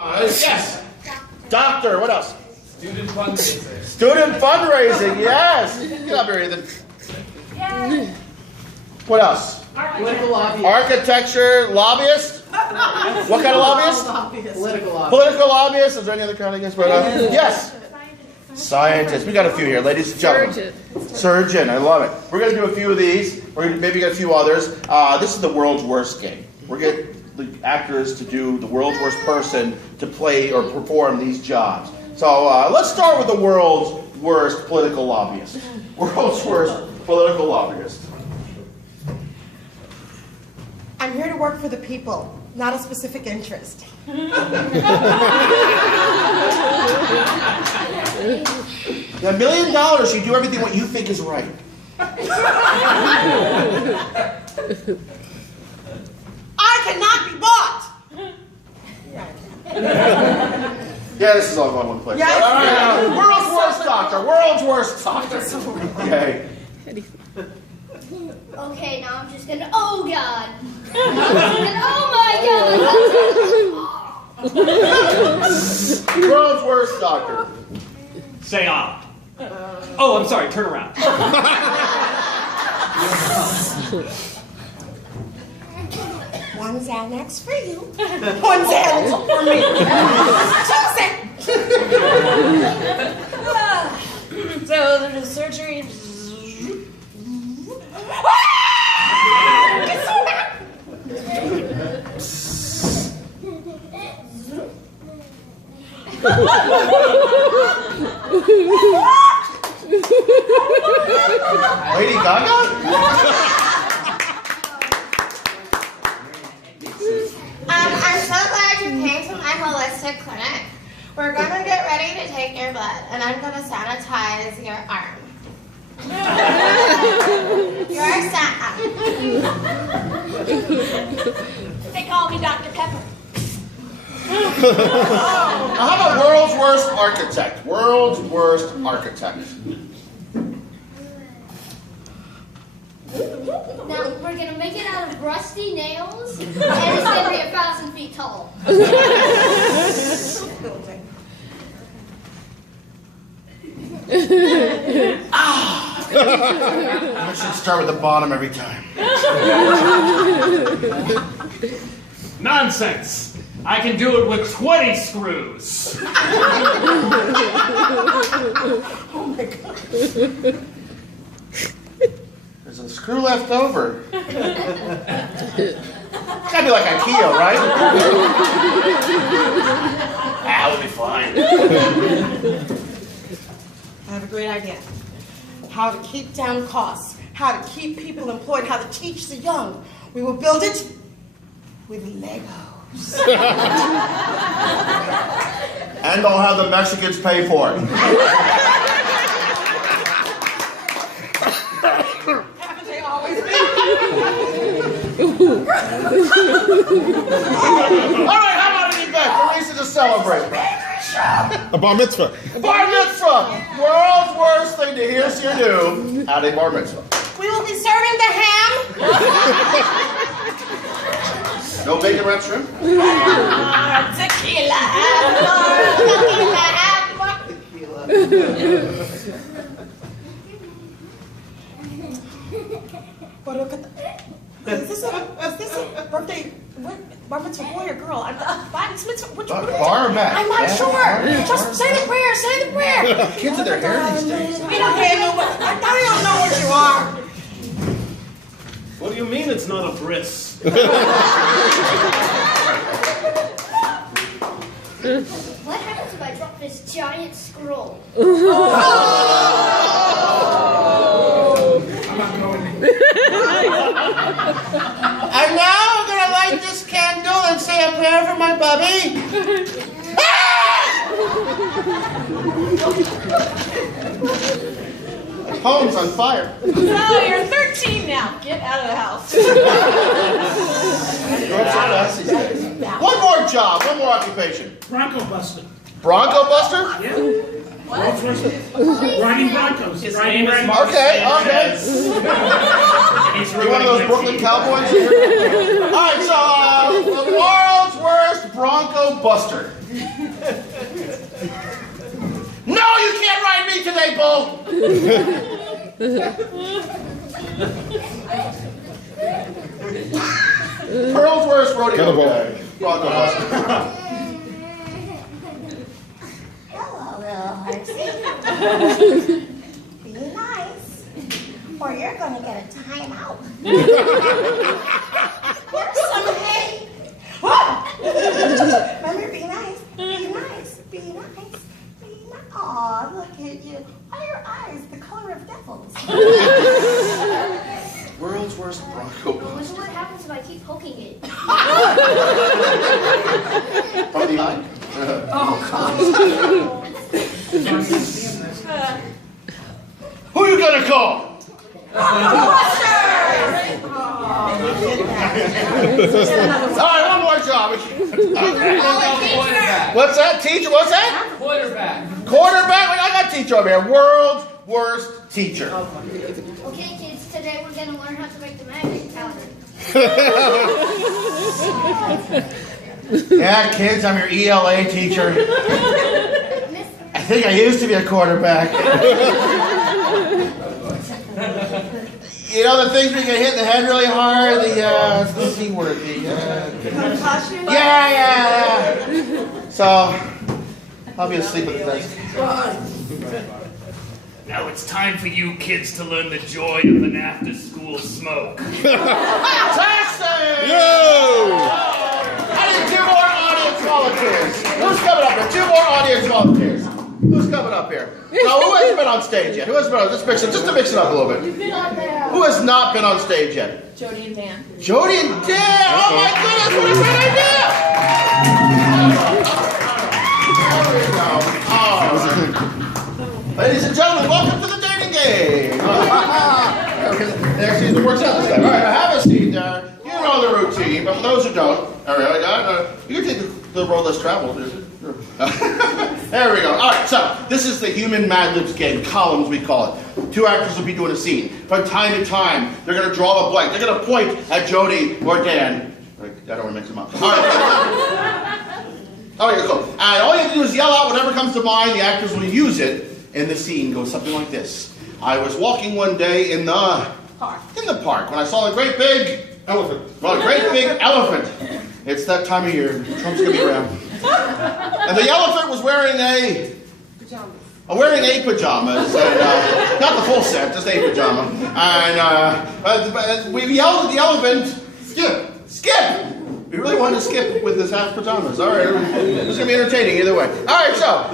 Yes. Doctor. What else? Student fundraising. Student fundraising. Yes. Get up here, Ethan. Yay. What else? Political lobbyist. Architecture. Lobbyist. What kind of lobbyist? Political lobbyist. Political lobbyist. Is there any other kind of guess? Yes. Scientist. We got a few here, ladies and gentlemen. Surgeon. I love it. We're going to do a few of these. We're going to maybe get a few others. This is the world's worst game. We're getting the actors to do the world's worst person to play or perform these jobs. So let's start with the world's worst political lobbyist. World's worst political lobbyist. I'm here to work for the people, not a specific interest. $1 million, you do everything what you think is right. I cannot be bought! Yeah, this is all going one place. Yes. World's worst doctor. World's worst doctor. Okay. Okay, now I'm just gonna. Oh God! And, oh my God! World's worst doctor. Say ah. Oh, I'm sorry. Turn around. One Xanax for you. One Xanax for me. Choose it. So the surgery. Lady Gaga? I'm so glad you came to my holistic clinic. We're gonna get ready to take your blood, and I'm gonna sanitize your arm. Your They call me Dr. Pepper. How about world's worst architect? World's worst architect. Now we're gonna make it out of rusty nails, and it's gonna be 1,000 feet tall. I should start with the bottom every time. Nonsense. I can do it with 20 screws. Oh my God. There's a screw left over. It's gotta be like IKEA, right? It'll be fine. I have a great idea. How to keep down costs, how to keep people employed, how to teach the young. We will build it with Legos. And I'll have the Mexicans pay for it. Haven't they always been? All right, how about an event? A reason to celebrate. A bar mitzvah. Bar mitzvah. World's worst thing to hear you do at a bar mitzvah. We will be serving the ham. No bacon wrapped shrimp? Tequila. But look at is this a birthday? What, bar mitzvah boy or girl? Bar mitzvah. Which one? Bar or mat? I'm not sure. Just say the prayer. Say the prayer. Kids with their hair these days. We don't know what. I don't know what you are. What do you mean it's not a bris? What happens if I drop this giant scroll? And now I'm going to light this candle and say a prayer for my bubby. The home's on fire. No, you're 13 now. Get out of the house. You're up so fast these days. One more job, one more occupation. Bronco buster. Bronco buster? Yeah. Riding Broncos. His Riding name is Broncos. Okay, okay. And he's You one of those Brooklyn Cowboys? All right, so the world's worst Bronco buster. No, you can't ride me today, Bull. World's worst rodeo guy. Bronco buster. Hello, little horsey. Be nice, or you're gonna get a timeout. Here's some hay. Remember, be nice, be nice, be nice, be nice. Aw, look at you. Why are your eyes the color of devils? World's worst Bronco I buster. wonder what happens if I keep poking it. From behind. Who you gonna call? Alright, one more job. What's that? Teacher? What's that? quarterback. Quarterback? I got teacher over here. World's worst teacher. Okay, kids, today we're gonna learn how to make the magic powder. Yeah, kids, I'm your ELA teacher. I think I used to be a quarterback. You know the things we get hit in the head really hard? The C word. Concussion? Yeah. So, I'll be asleep at the desk. Now it's time for you kids to learn the joy of an after-school smoke. Fantastic! Yo! I need 2 more audience volunteers. Who's coming up here? 2 more audience volunteers. Who's coming up here? No, who hasn't been on stage yet? Who hasn't been on? Just to mix it up a little bit. Who has not been on stage yet? Jody and Dan. Jody and Dan! Oh my goodness, what a great idea! There we go. All right. Ladies and gentlemen, welcome to the dating game. Actually, it works out this time. All right, now have a seat. You know the routine, but for those who don't, all right, you can take the road less traveled. There we go. All right, so this is the human Mad Libs game, columns we call it. 2 actors will be doing a scene. From time to time, they're going to draw a blank. They're going to point at Jody or Dan. I don't want to mix them up. All right. All right, cool. And all you have to do is yell out whatever comes to mind. The actors will use it, and the scene goes something like this. I was walking one day in the park when I saw a great big elephant. Well, a great big elephant. It's that time of year. Trump's going to be around. And the elephant was wearing pajamas. And, not the full set, just a pajama. And we yelled at the elephant, skip, skip. We really wanted to skip with his half pajamas. All right, it's going to be entertaining either way. All right, so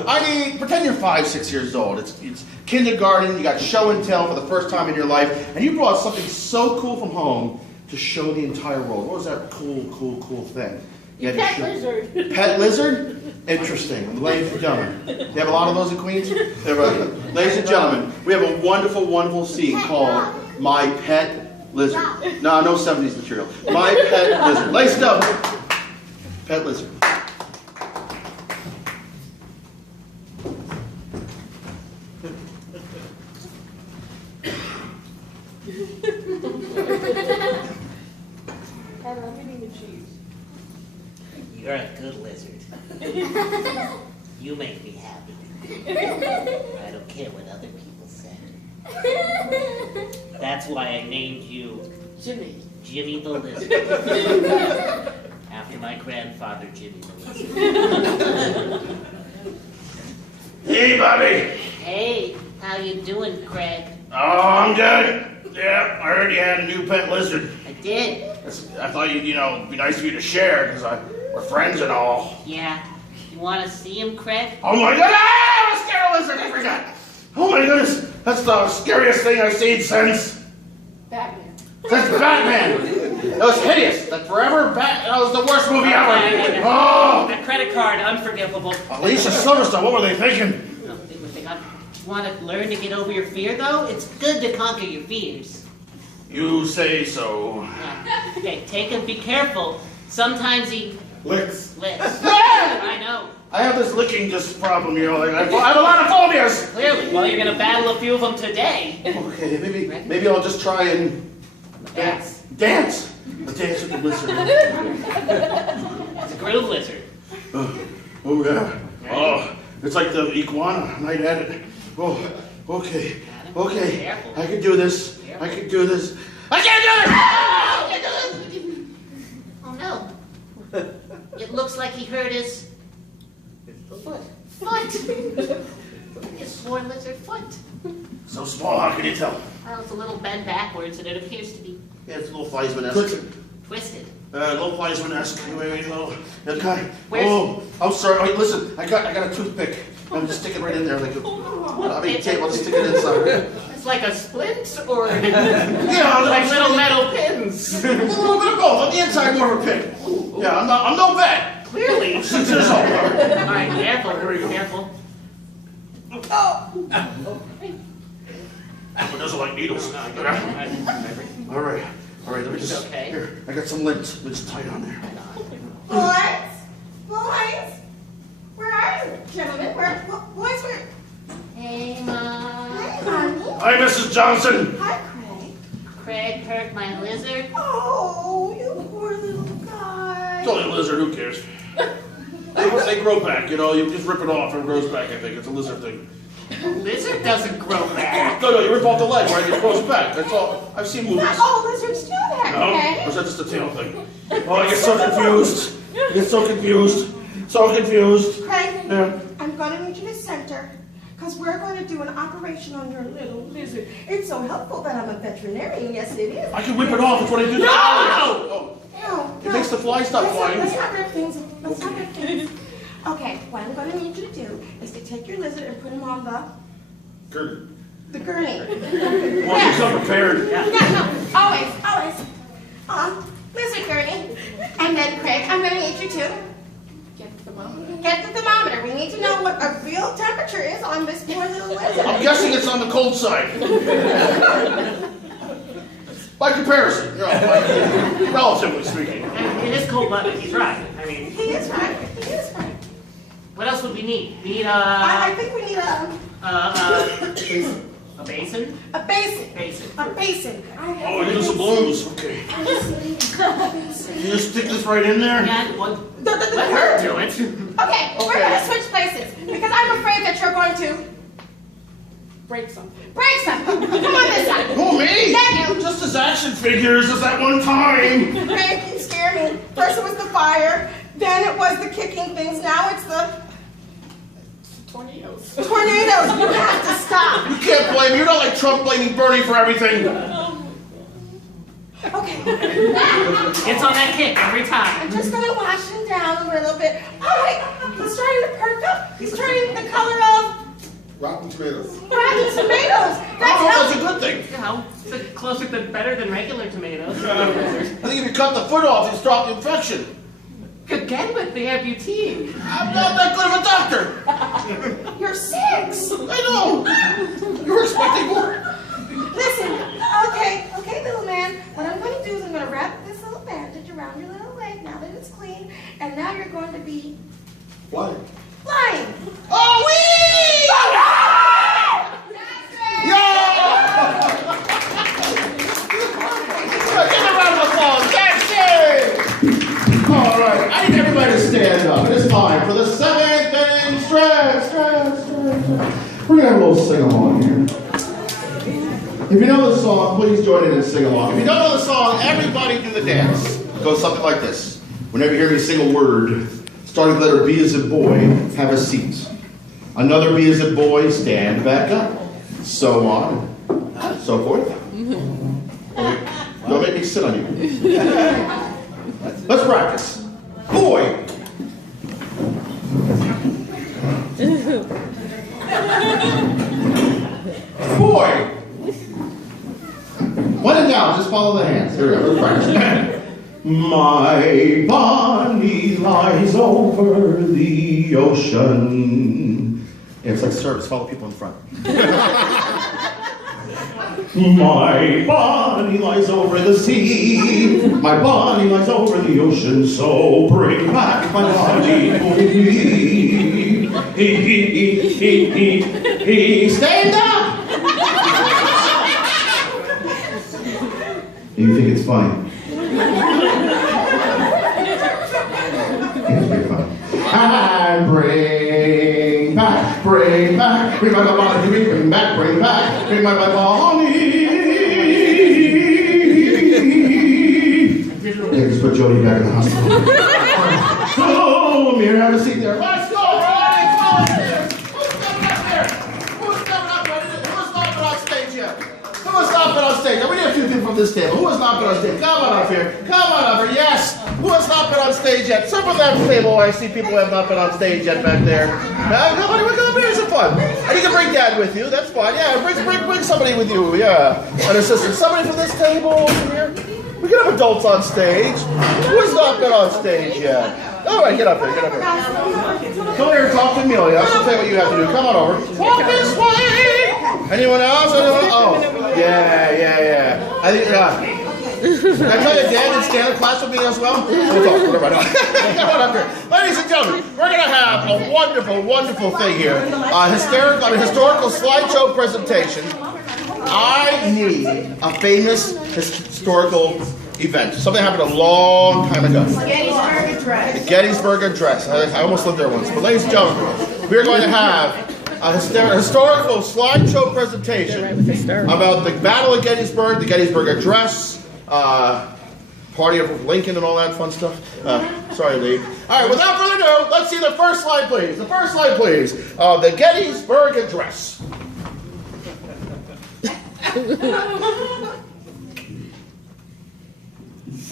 pretend you're 5, 6 years old. It's kindergarten. You got show and tell for the first time in your life, and you brought something so cool from home to show the entire world. What was that cool thing? Pet lizard. Pet lizard? Interesting. Ladies and gentlemen. They have a lot of those in Queens? Ladies and gentlemen, we have a wonderful scene called My Pet Lizard. No 70s material. My Pet Lizard. Ladies and gentlemen, Pet Lizard. You're a good lizard. You make me happy. I don't care what other people say. That's why I named you Jimmy the Lizard. After my grandfather, Jimmy the Lizard. Hey, Bobby. Hey, how you doing, Craig? Oh, I'm good. Yeah, I heard you had a new pet lizard. I did. I thought it'd be nice for you to share, because we're friends and all. Yeah. You want to see him, Craig? Oh my god, I'm a scared lizard, I forgot. Oh my goodness, that's the scariest thing I've seen since Batman. Batman. That was hideous. That was the worst movie ever. Oh, A credit card, unforgivable. Alicia Silverstone, what were they thinking? They would think, you want to learn to get over your fear, though? It's good to conquer your fears. You say so. Yeah. Okay, take him, be careful. Sometimes he Licks. licks. I know. I have this licking just problem, you know. Like, I have a lot of phobias. Clearly. Well, you're gonna battle a few of them today. Okay, maybe I'll just try and Dance. Dance. A dance with the lizard. It's a groove lizard. Oh yeah. Oh, it's like the iguana. Night at it. Oh, okay. I can do this. I can do this. I can't do it! Oh no. It looks like he hurt his foot. His sore lizard foot. So small, how can you tell? Well, it's a little bent backwards and it appears to be Yeah, it's a little Fleisman-esque. twisted. A little Fleisman-esque. Anyway, okay. Where's- Oh, I'm sorry. Wait, listen. I got a toothpick. I'm just sticking right in there like a. I'll just stick it inside. It's like a splint or Yeah, like little metal pins. A little bit of both. On the inside, more of a pick. Yeah, I'm no vet. Clearly. 6 years old. All right, careful. Careful. Who doesn't like needles? All right. Let me just. Okay. Here, I got some lint. Let me just tie it on there. Boys? Where are you, gentlemen? Boys, where? Hey, Mom. Hi, Mommy. Hi, Mrs. Johnson. Hi, Craig. Craig hurt my lizard. Oh, you poor little guy. It's only a lizard. Who cares? They grow back. You know, you just rip it off and it grows back. I think it's a lizard thing. Lizard doesn't grow back. No, you rip off the leg, right? It grows back. That's all. I've seen movies. Not all lizards do that, No? okay? Or is that just a tail thing? Oh, I get so confused. Craig, Yeah. I'm going to need you to center, because we're going to do an operation on your little lizard. It's so helpful that I'm a veterinarian. Yes, it is. I can whip it off. That's what I do. No! Oh. No. It makes the fly stop flying. Let's not rip things. Okay, what I'm going to need you to do is to take your lizard and put him on the gurney. Well, you come prepared. No, always. Lizard gurney. And then, Craig, I'm going to need you to get the thermometer. We need to know what a real temperature is on this poor little lizard. I'm guessing it's on the cold side. By comparison, you know, relatively speaking. It is cold-blooded. He's right. I mean, He is right. what else would we need? We need I think we need a basin. a basin. Basin. A basin. Oh, you do some balloons. Okay. You just stick this right in there? Yeah. Well, let her do it. Okay, we're going to switch places because I'm afraid that you're going to break something. Come on this side. Who, me? Yeah, you. Just as action figures as that one time. Craig, you scare me. First it was the fire, then it was the kicking things, now it's the Tornadoes. tornadoes. You have to stop. You can't blame me. You're not like Trump blaming Bernie for everything. Okay. Gets on that kick every time. I'm just gonna wash him down a little bit. All right, he's starting to perk up. He's turning the color of Rotten tomatoes. rotten tomatoes. That's That's healthy. a good thing. You know, it's closer than better than regular tomatoes. I think if you cut the foot off, you stop the infection. Again with the amputee. I'm not that good of a doctor. You're 6. I know. You were expecting more. Listen, okay, little man. What I'm going to do is I'm going to wrap this little bandage around your little leg now that it's clean, and now you're going to be Flying. flying. Oh, wee! Give a round of applause. That's it. All right. I need everybody to stand up. It's time for the 7th inning stretch. We're going to have a little sing-along here. If you know the song, please join in and sing along. If you don't know the song, everybody do the dance. It goes something like this. Whenever you hear me sing a word, starting with the letter B as in boy, have a seat. Another B as in boy, stand back up. So on, so forth. Don't make me sit on you. Let's practice. Boy. Boy. When in doubt, just follow the hands. Here we go. Let's practice. My body lies over the ocean. Yeah, it's like service. Follow people in front. My body lies over the sea. My body lies over the ocean. So bring back my body for me. Stand up! Do you think it's funny? Yes, very funny. And bring back, bring back my body, bring back, bring my body. Yeah, just put Jody back in the hospital. Oh, Amir, have a seat there. Let's go, everybody! Come on here! Who's coming up here? Who's coming up here? Who's not been on stage yet? Who has not been on stage? Now, we need a few people from this table. Who has not been on stage? Come on up here. Come on up here. Yes. Who has not been on stage yet? Some of that table, I see people who have not been on stage yet back there. Nobody, we're going to be some fun. And you can bring Dad with you. That's fine. Yeah, bring somebody with you. Yeah. An assistant. Somebody from this table over here. We can have adults on stage. Who has not been on stage yet? All right, get up here. Get up here. Come here and talk to Amelia. She'll tell you what you have to do. Come on over. Walk this way. Anyone else? Oh, yeah. I think, Can I tell you, Dan and Stan in class with me as well? We'll talk. Come on up here. Ladies and gentlemen, we're going to have a wonderful, wonderful thing here. On a historical slideshow presentation. I need a famous historical event. Something happened a long time ago. Gettysburg Address. The Gettysburg Address. I almost lived there once. But ladies and gentlemen, we're going to have a historical slideshow presentation about the Battle of Gettysburg, the Gettysburg Address, Party of Lincoln and all that fun stuff. Sorry, Lee. All right, without further ado, let's see the first slide, please. The first slide, please. The Gettysburg Address.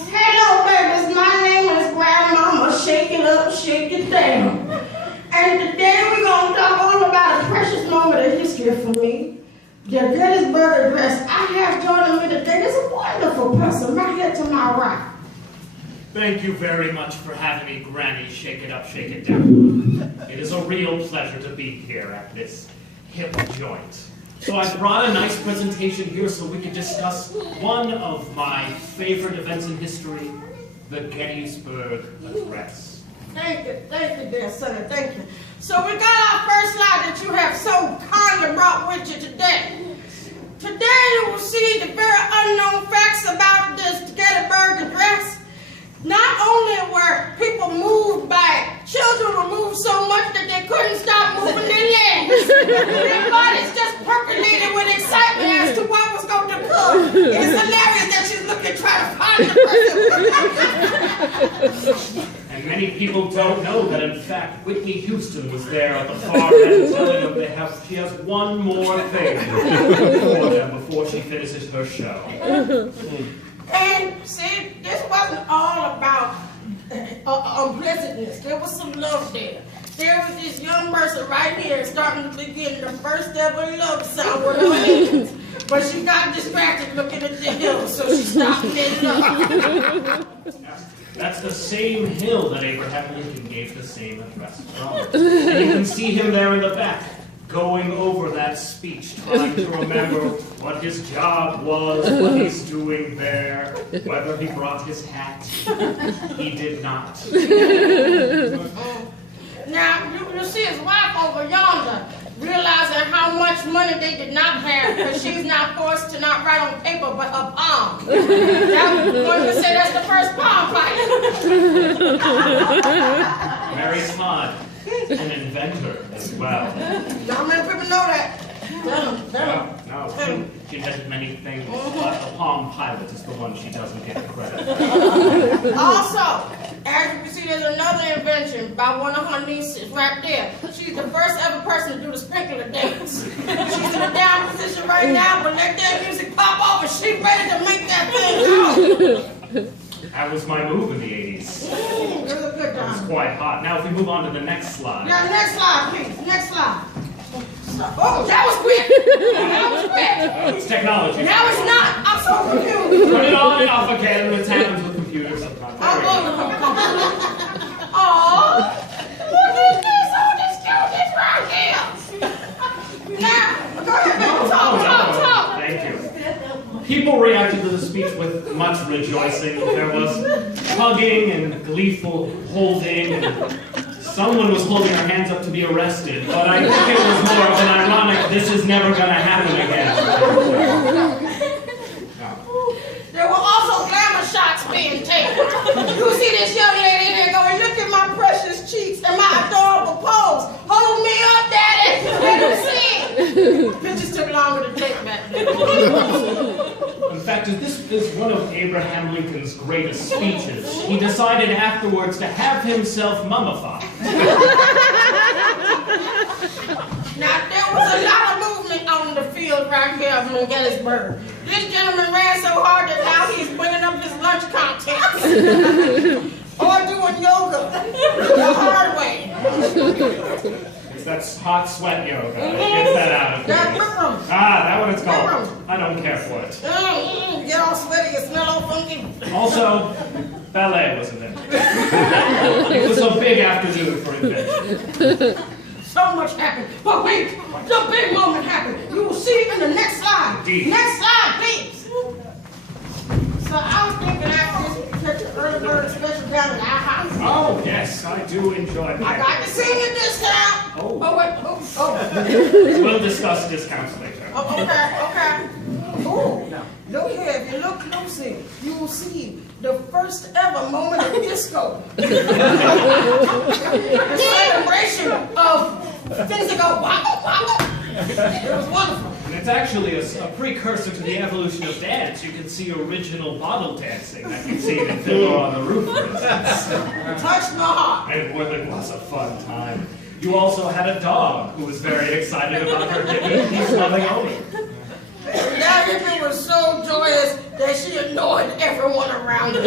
Hello, babies. My name is Grandmama. Shake it up, shake it down. And today we're going to talk all about a precious moment of history for me. The Gettysburg Address. I have joining me today. There's a wonderful person right here to my right. Thank you very much for having me, Granny. Shake it up, shake it down. It is a real pleasure to be here at this hip joint. So I brought a nice presentation here so we could discuss one of my favorite events in history, the Gettysburg Address. Thank you, dear son, thank you. So we got our first slide that you have so kindly brought with you today. Today you will see the very unknown facts about this Gettysburg Address. Not only were people moved by, children were moved so much that they couldn't stop moving their legs. Their bodies just percolated with excitement as to what was going to come. It's hilarious that she's looking trying to find the person. And many people don't know that, in fact, Whitney Houston was there at the far end telling them she has one more thing for them before she finishes her show. And see, this wasn't all about unpleasantness. There was some love there. There was this young person right here starting to begin the first ever love song with her hands. But she got distracted looking at the hill, so she stopped and looked. That's the same hill that Abraham Lincoln gave the same address from. And you can see him there in the back, going over that speech, trying to remember what his job was, what he's doing there, whether he brought his hat. He did not. Now, you see his wife over yonder, realizing how much money they did not have, because she's now forced to not write on paper, but her palm. One would say that's the first palm fight. Mary Todd, an inventor as well. Not many people know that. No, she has many things, but the Palm Pilot is the one she doesn't get credit for. Also, as you can see, there's another invention by one of her nieces right there. She's the first ever person to do the sprinkler dance. She's in a down position right now, but let that music pop off and she's ready to make that thing go. That was my move in the 80s. It was a good It was time. quite hot. Now if we move on to the next slide. Now, next slide, please. Next slide. Oh, that was quick. That was quick. It's technology. Now it's not. I'm so confused. Turn it on and off again. It's happens with computers sometimes. I'm going to oh, look at this. Oh, this cuteness right here. Now, go ahead, baby. Talk. Thank you. People reacted to the speech with much rejoicing. There was hugging and gleeful holding and Someone was holding her hands up to be arrested, but I think it was more of an ironic, this is never going to happen again. There were also glamour shots being taken. You see this young lady here going, look at my precious cheeks and my adorable pose. Hold me up, daddy. Let them see. Pictures took longer to take back then. In fact, this is one of Abraham Lincoln's greatest speeches. He decided afterwards to have himself mummified. Now, there was a lot of movement on the field right here in Gettysburg. This gentleman ran so hard that now he's bringing up his lunch contest. Or doing yoga the hard way. That's hot sweat yoga. Get that out of here. That what it's called. I don't care for it. Get all sweaty, you smell all funky. Also, ballet was invented. It was a big afternoon for invention. So much happened. But wait, the big moment happened. You will see in the next slide. Indeed. Next slide, please. So I was thinking after this, catch an early bird special down at our house. Oh, yes, I do enjoy that. I got the senior discount. Oh. Wait. We'll discuss discounts later. Okay. Oh, look here. If you look closely, you will see the first ever moment of disco. The celebration of things that go wobble, wobble. It was wonderful. And it's actually a precursor to the evolution of dance. You can see original bottle dancing that you've seen in Fiddler on the Roof, for instance. Touched my heart. And it was a fun time. You also had a dog who was very excited about her getting peace-loving owner. That hippie was so joyous that she annoyed everyone around her.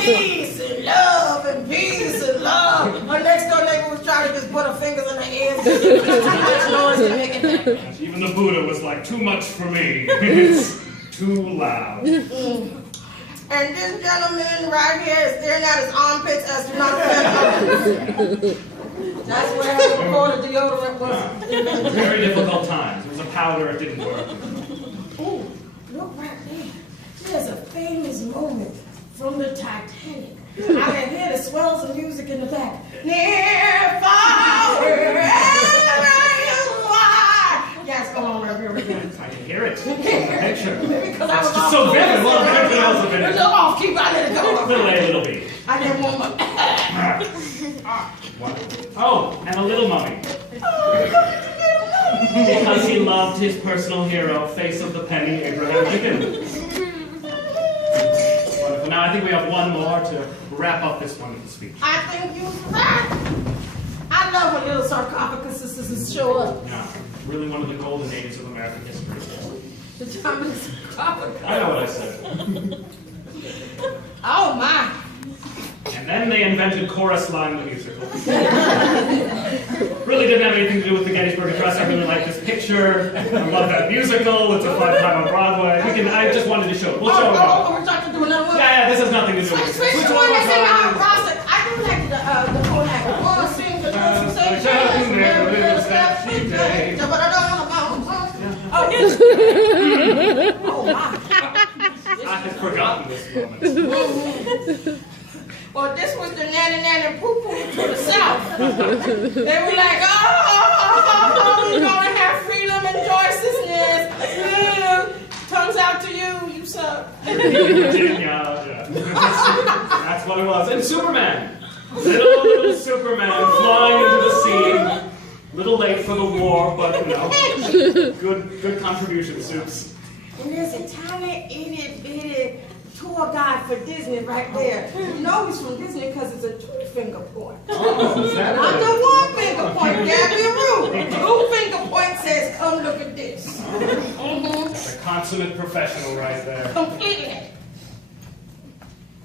Peace and love and peace and love. Her next door neighbor was trying to just put her fingers in her ears. She was too much noise to make it happen. Even the Buddha was like, too much for me. It's too loud. And this gentleman right here is staring at his armpits as to not offend. That's what happened before the deodorant was invented. Very difficult times. It was a powder, it didn't work. Ooh, look right there. There's a famous moment from the Titanic. I can hear the swells of music in the back. Near, far, wherever you are. Yes, come on right here again. I can hear it. Picture. Because I was It's just so vivid. Well, everything else is It's vivid. off, keep I let it go. Little A, little B. I didn't want my... Oh, and a little mummy. Because he loved his personal hero, face of the penny, Abraham Lincoln. Wonderful. Now I think we have one more to wrap up this wonderful speech. I think you're right. I love when little sarcophaguses show up. Yeah, really one of the golden ages of American history. The time of the sarcophagus. I know what I said. Oh my. And then they invented Chorus Line, the musical. Really didn't have anything to do with the Gettysburg Address. I really like this picture. I love that musical. It's a fun time on Broadway. I just wanted to show it. We'll show it all. We're trying to do another one? Yeah, this has nothing to do with it. Switch the one that's in our process. I do like the Kodak. One sing the girls who say jazz, every little step she takes. Oh, yes. Oh, my. I had forgotten this moment. Well, this was the nanny poo-poo to the south. They were like, oh, we're going to have freedom and joyousness. Tongues out to you, you suck. Virginia, yeah. That's what it was. And Superman. Little Superman flying into the scene. Little late for the war, but, you know, good contribution, Soups. And there's a tiny, itty-bitty tour guide for Disney right there. You know he's from Disney because it's a two-finger point. Oh, is that Not it? the one-finger point, Gabby Roo. The two-finger point says, come look at this. A consummate professional right there. Completely.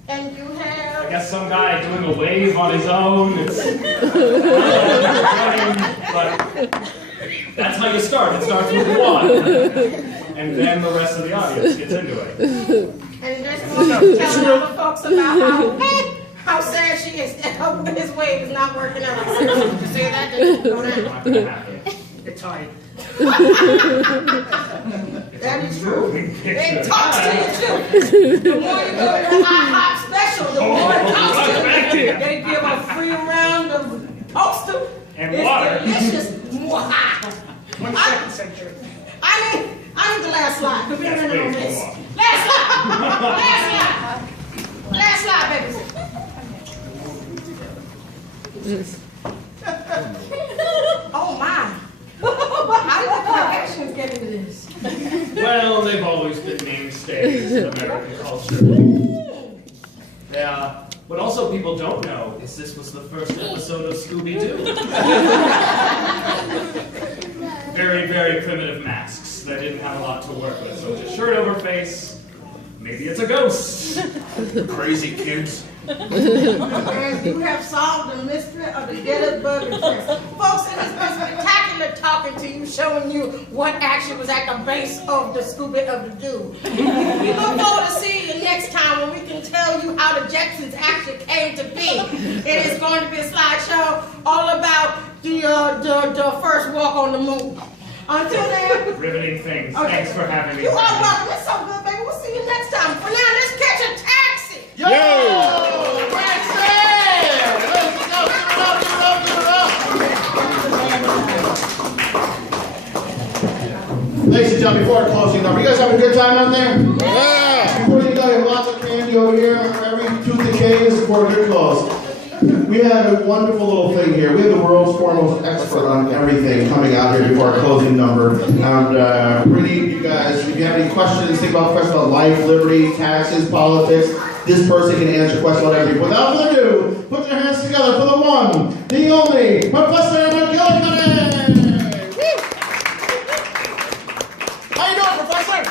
And you I have... guess some guy doing a wave on his own. It's but that's how you start. It starts with one. And then the rest of the audience gets into it. And just want to tell other folks about how sad she is that his wave is not working out. Did you say that? Not gonna happen. It's tight. That is true. It talks to you too. The more you go to the IHOP special, the more it talks to you. They give a free round of toaster. And It's water. delicious. Mwah. 22nd century. I need the last slide. Could be Yes, running on please, this. go on. Last slide. Last slide, baby. Oh my. How did the Kardashians get into this? Well, they've always been mainstays of American culture. Yeah. What also people don't know is this was the first episode of Scooby-Doo. Very, very primitive masks that didn't have a lot to work with. So just shirt over face. Maybe it's a ghost. Crazy kids. And you have solved the mystery of the Gettysburg Address. Folks, it has been spectacular talking to you, showing you what actually was at the base of the Scooby-Doo. We look forward to seeing you next time when we can tell you how the Jetsons actually came to be. It is going to be a slideshow all about the first walk on the moon. Until then, Riveting things. okay. Thanks for having me. You are welcome. It's so good, baby. We'll see you next time. For now, let's catch a taxi. Yo! That's it! Let's go! Give it up! Ladies and gentlemen, before our closing number, you guys having a good time out there? Yeah! Before you go, you have lots of candy over here. Every tooth decay is for a good cause. We have a wonderful little thing here. We have the world's foremost expert on everything coming out here before our closing number. And really, you guys, if you have any questions, think about questions about life, liberty, taxes, politics, this person can answer questions about everything. Without further ado, put your hands together for the one, the only, Professor McGillicuddy! How you doing, Professor?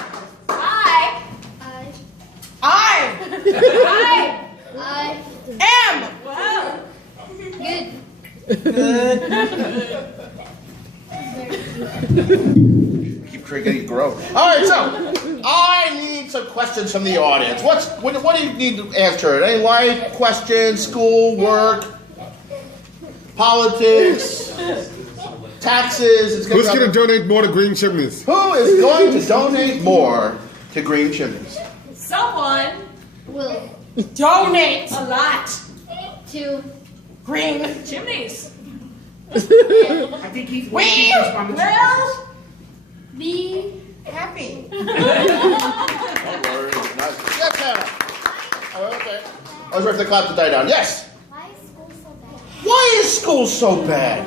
I am. wow. Good. Keep getting grow. All right, so I need some questions from the audience. What do you need to answer? Any life questions, school, work, politics, taxes? Who's going to donate more to Green Chimneys? Who is going to donate more to Green Chimneys? Someone Will. Donate a lot. To. Green. Chimneys. I think he's Will. Be. Happy. Yes, Hannah. Oh, okay. I was ready for the clap to die down. Yes. Why is school so bad? Why is school so bad?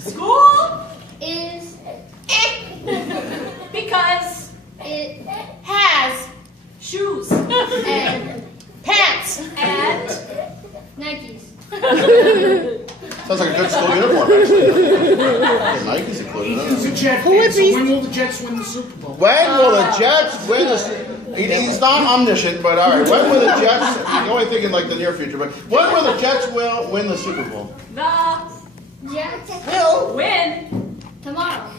School Is. because It. has shoes And. Pants. and Nikes. Sounds like a good school uniform, actually. The Nike's included. He's a Jet fan, so when will the Jets win the Super Bowl? When will the Jets win the? He's not omniscient, but all right. When will the Jets? You're only thinking like the near future, but when will the Jets win the Super Bowl? the Jets. Will. win. Tomorrow.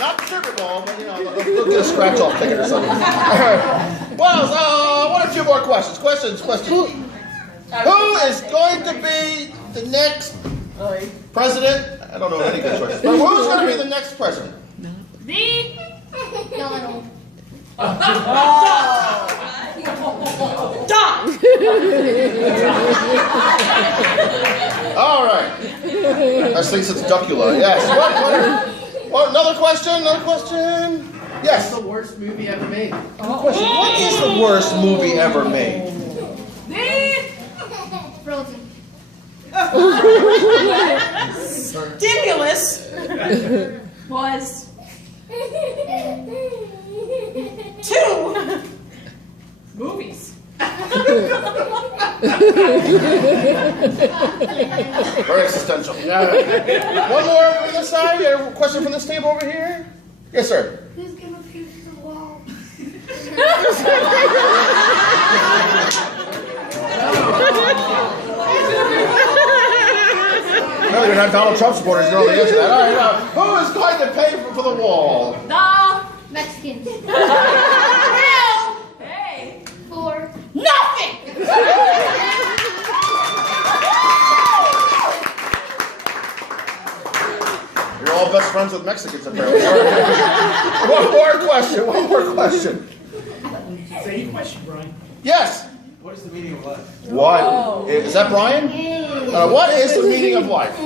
Not the Super Bowl, but you know, they'll get a scratch-off ticket or something. All right. Well, one or two more questions. Questions. Who is going to be the next president? I don't know any good choices. But who's going to be the next president? The Donald. Dog. All right. I think it's Duckula. Yes. What, another question? Another question? Yes. What's the worst movie ever made? Good question. What is the worst movie ever made? the Frozen. Stimulus. was 2. movies. Very existential. Yeah. One more from this side. You have a question from this table over here? Yes, sir. Who's gonna pierce the wall? No, you're not Donald Trump supporters. You know the answer to that. All right. Who is going to pay for the wall? The Mexicans. hey. For. Nothing. You're all best friends with Mexicans, apparently. All right. One more question. Say your question, Brian. Yes. What What is the meaning of life? What? Is that Brian? What is the meaning of life? The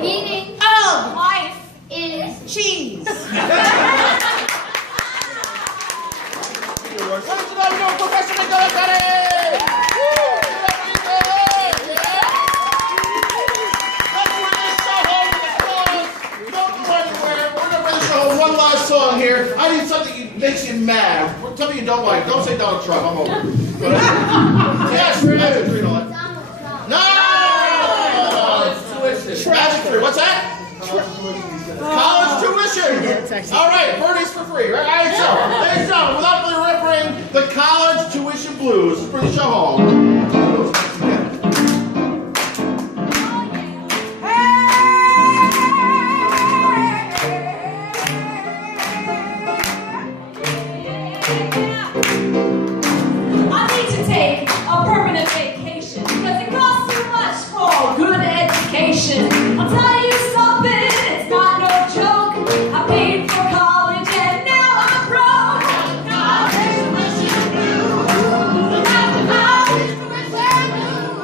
meaning of life is cheese. Ladies and gentlemen, Professor Nicola Petty! One last song here. I need something that makes you mad. Something you don't like. Don't say Donald Trump. I'm over. Yes, Magic 3. No! Magic 3. What's that? College tuition. All right, Bernie's for free. All right, so, ladies and gentlemen, without further ripping, the college tuition blues. Let's bring the show home. I'll tell you something, it's not no joke. I paid for college and now I'm broke. College tuition blues. College tuition blues.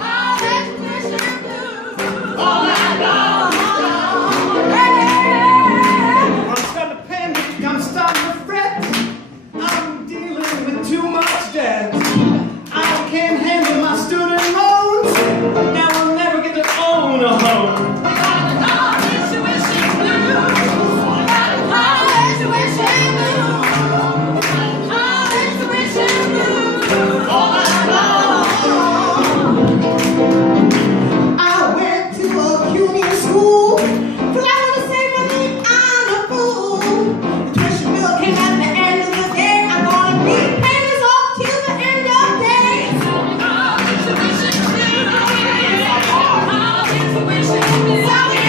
College tuition blues. All night long. I'm starting to panic, I'm starting to fret. I'm dealing with too much debt. I can't handle my student loans. Now I'll never get to own a home. College tuition blues. College tuition blues. College tuition blues. All night long. I went to a CUNY school, but I want to save money, I'm a fool. The tuition bill came at the end of the day. I'm gonna be paying this off till the end of days. College tuition blues. College tuition blues. College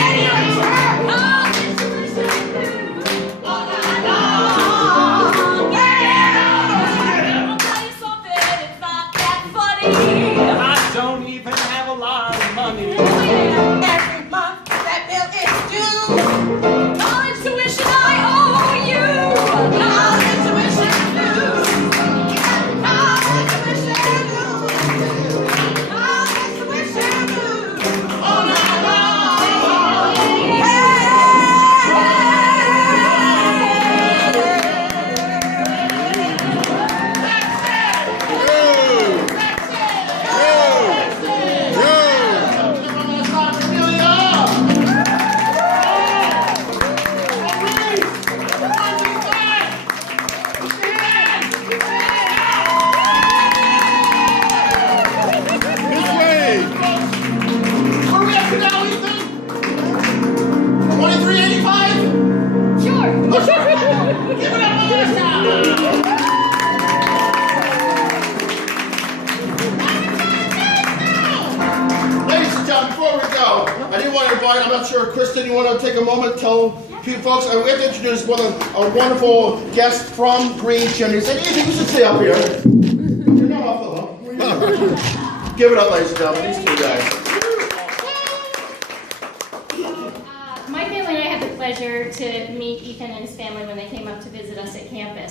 tuition blues. All night long. Yeah. I'll tell you something, it's not that funny. I don't even have a lot of money. Every month that bill is due. College tuition, I owe you. College tuition blues. College tuition blues. College tuition blues. All night long. This way. Where are we up to now, Ethan? 2385? Sure. Give it up one more time. Ladies and gentlemen, before we go, I didn't want to invite, I'm not sure, Kristen, you want to take a moment and tell people, folks, we have to introduce a wonderful guest from Green Chimneys. And Ethan, you should stay up here. You're not off the hook. Give it up, ladies and gentlemen, these two guys. My family and I had the pleasure to meet Ethan and his family when they came up to visit us at campus.